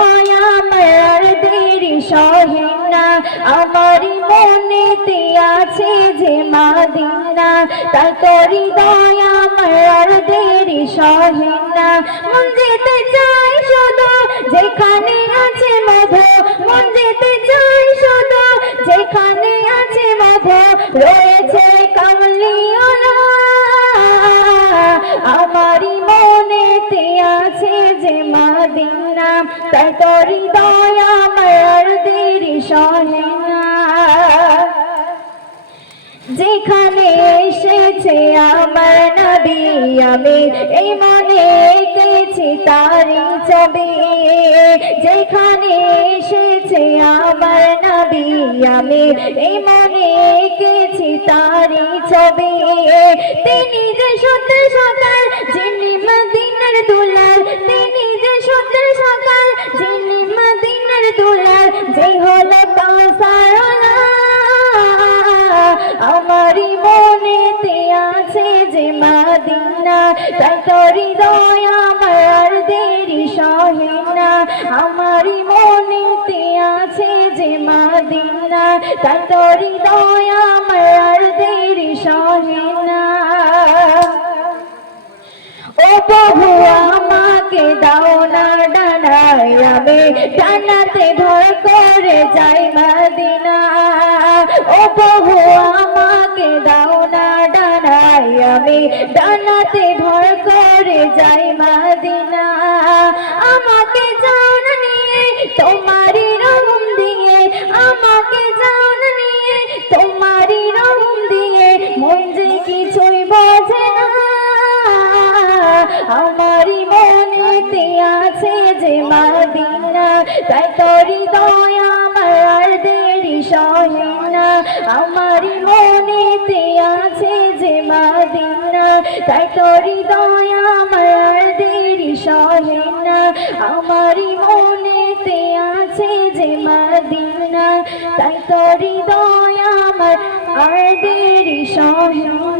হৃদয় আমার আর দেরি সহে না, আমার মনেতে আছে যে মদিনা, তাই তো হৃদয় আমার আর দেরি সহে না। মন যেতে চাই শুধু যেখানে আছে মধু, মন যেতে চাই শুধু যেখানে আছে মধু, রয়েছে কামলিওয়ালা। আমারই মনেতে আছে যে মদিনা, তাই তো হৃদয় আমার আর দেরি সহে না। যেখানে এসেছে আমার নবী আমি এই মনে এঁকেছি তারি ছবি, যেখানে এসেছে আমার নবী আমি এই মনে এঁকেছি তারি ছবি। তিনি যে সত্যের সকাল যিনি মদিনার দুলাল, তিনি যে সত্যের সকাল যিনি মদিনার দুলাল, যেই হলো কাউসার ওয়ালা। আমারই মনেতে আছে যে মদিনা, তাই তো হৃদয় আমার আর দেরি সহে না। আমারই মনেতে আছে যে মদিনা, তাই তো হৃদয় আমার আর দেরি সহে না। ও প্রভু আমাকে দাও না ডানায়, আমি ডানাতে ভর করে যাই মদিনা। ও প্রভু আমাকে দাও না ডানায়, আমি ডানাতে ভর করে যাই মদিনা। আমাকে যাও না নিয়ে তোমারই রহম দিয়ে, আমাকে যাও না নিয়ে তোমারই রহম দিয়ে, মন যে কিছুই বোঝে না। আমারই মনেতে আছে যে মদিনা, তাই তো হৃদয় আমার আর দেরি সহে না। আমারই মনেতে আছে যে মদিনা, তাই তো হৃদয় আমার আর দেরি সহে না। আমারই মনেতে আছে যে মদিনা, তাই তো হৃদয় আমার আর দেরি সহে না।